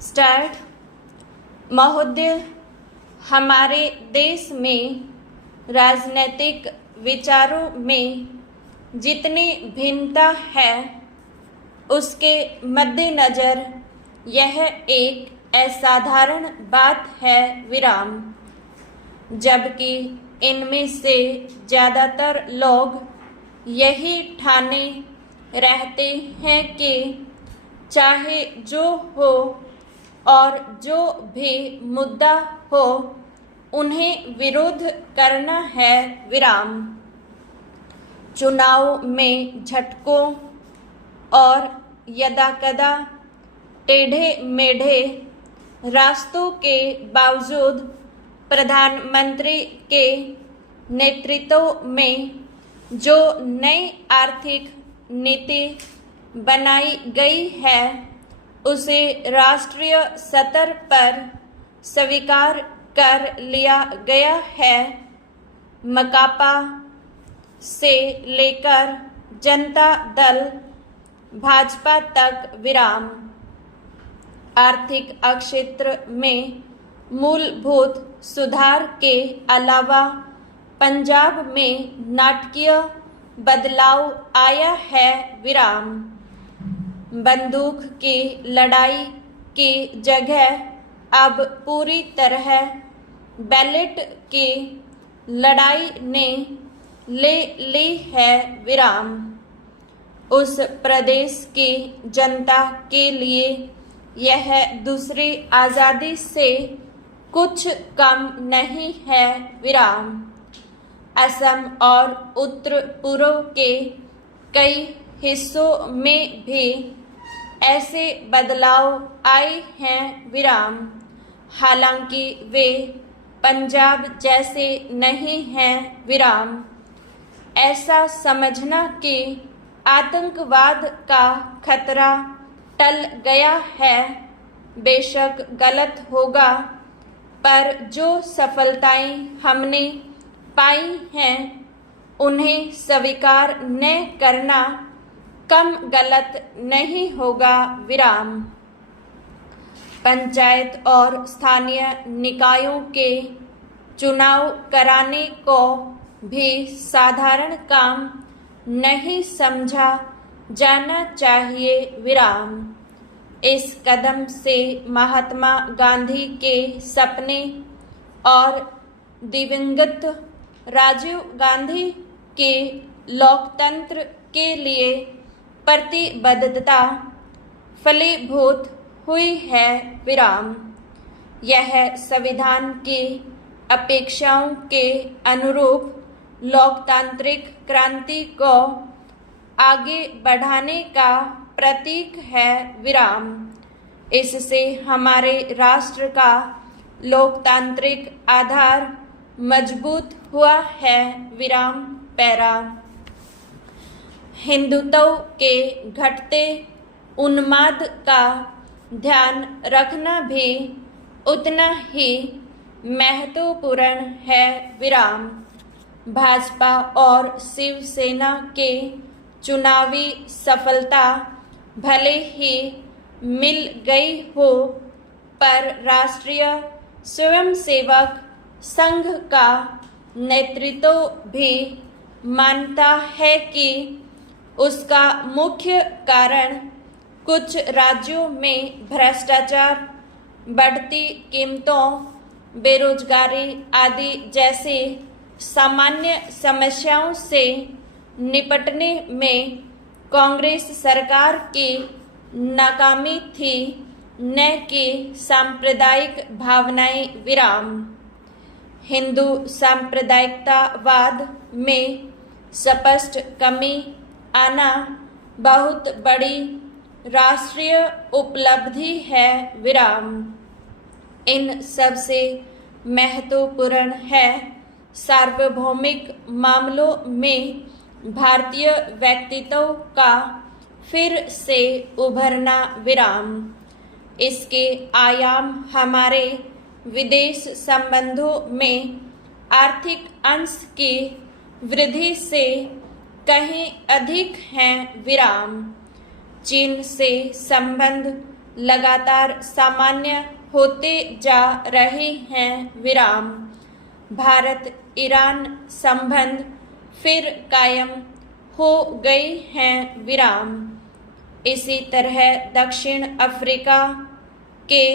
Start. महोदय, हमारे देश में राजनीतिक विचारों में जितनी भिन्नता है उसके मद्देनज़र यह एक असाधारण बात है विराम। जबकि इनमें से ज़्यादातर लोग यही ठाने रहते हैं कि चाहे जो हो और जो भी मुद्दा हो उन्हें विरोध करना है विराम। चुनाव में झटकों और यदाकदा टेढ़े मेढ़े रास्तों के बावजूद प्रधानमंत्री के नेतृत्व में जो नई आर्थिक नीति बनाई गई है उसे राष्ट्रीय स्तर पर स्वीकार कर लिया गया है। मकापा से लेकर जनता दल भाजपा तक विराम। आर्थिक क्षेत्र में मूलभूत सुधार के अलावा पंजाब में नाटकीय बदलाव आया है विराम। बंदूक की लड़ाई की जगह अब पूरी तरह बैलेट की लड़ाई ने ले ली है विराम। उस प्रदेश की जनता के लिए यह दूसरी आज़ादी से कुछ कम नहीं है विराम। असम और उत्तर पूर्व के कई हिस्सों में भी ऐसे बदलाव आए हैं विराम। हालांकि वे पंजाब जैसे नहीं हैं विराम। ऐसा समझना कि आतंकवाद का खतरा टल गया है बेशक गलत होगा, पर जो सफलताएं हमने पाई हैं उन्हें स्वीकार न करना कम गलत नहीं होगा विराम। पंचायत और स्थानीय निकायों के चुनाव कराने को भी साधारण काम नहीं समझा जाना चाहिए विराम। इस कदम से महात्मा गांधी के सपने और दिवंगत राजीव गांधी के लोकतंत्र के लिए प्रतिबद्धता फलीभूत हुई है विराम। यह संविधान की अपेक्षाओं के अनुरूप लोकतांत्रिक क्रांति को आगे बढ़ाने का प्रतीक है विराम। इससे हमारे राष्ट्र का लोकतांत्रिक आधार मजबूत हुआ है विराम। पैरा। हिंदुत्व के घटते उन्माद का ध्यान रखना भी उतना ही महत्वपूर्ण है विराम। भाजपा और शिवसेना के चुनावी सफलता भले ही मिल गई हो, पर राष्ट्रीय स्वयंसेवक संघ का नेतृत्व भी मानता है कि उसका मुख्य कारण कुछ राज्यों में भ्रष्टाचार, बढ़ती कीमतों, बेरोजगारी आदि जैसे सामान्य समस्याओं से निपटने में कांग्रेस सरकार की नाकामी थी, न कि सांप्रदायिक भावनाएं विराम। हिंदू सांप्रदायिकतावाद में स्पष्ट कमी आना बहुत बड़ी राष्ट्रीय उपलब्धि है विराम। इन सबसे महत्वपूर्ण है सार्वभौमिक मामलों में भारतीय व्यक्तित्व का फिर से उभरना विराम। इसके आयाम हमारे विदेश संबंधों में आर्थिक अंश की वृद्धि से कहीं अधिक हैं विराम। चीन से संबंध लगातार सामान्य होते जा रहे हैं विराम। भारत ईरान संबंध फिर कायम हो गए हैं विराम। इसी तरह दक्षिण अफ्रीका के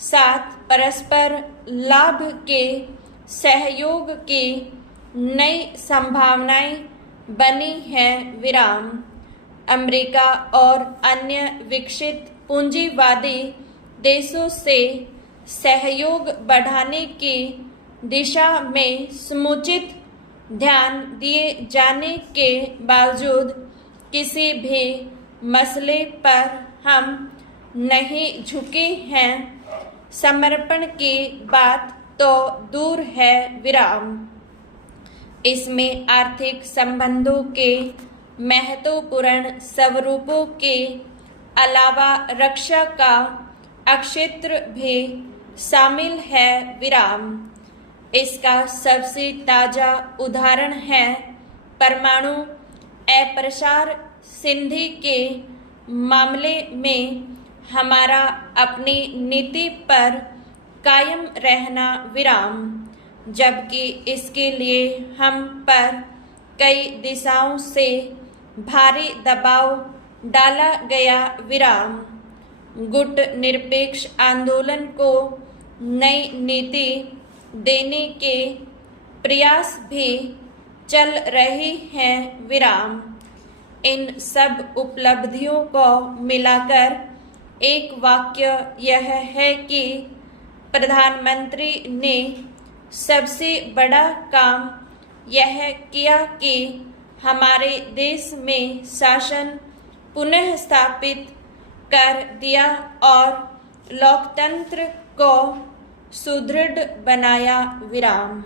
साथ परस्पर लाभ के सहयोग की नई संभावनाएं बनी हैं विराम। अमेरिका और अन्य विकसित पूंजीवादी देशों से सहयोग बढ़ाने की दिशा में समुचित ध्यान दिए जाने के बावजूद किसी भी मसले पर हम नहीं झुके हैं। समर्पण की बात तो दूर है विराम। इसमें आर्थिक संबंधों के महत्वपूर्ण स्वरूपों के अलावा रक्षा का अक्षेत्र भी शामिल है विराम। इसका सबसे ताज़ा उदाहरण है परमाणु अप्रसार संधि के मामले में हमारा अपनी नीति पर कायम रहना विराम, जबकि इसके लिए हम पर कई दिशाओं से भारी दबाव डाला गया विराम। गुट निरपेक्ष आंदोलन को नई नीति देने के प्रयास भी चल रहे हैं विराम। इन सब उपलब्धियों को मिलाकर एक वाक्य यह है कि प्रधानमंत्री ने सबसे बड़ा काम यह किया कि हमारे देश में शासन पुनः स्थापित कर दिया और लोकतंत्र को सुदृढ़ बनाया विराम।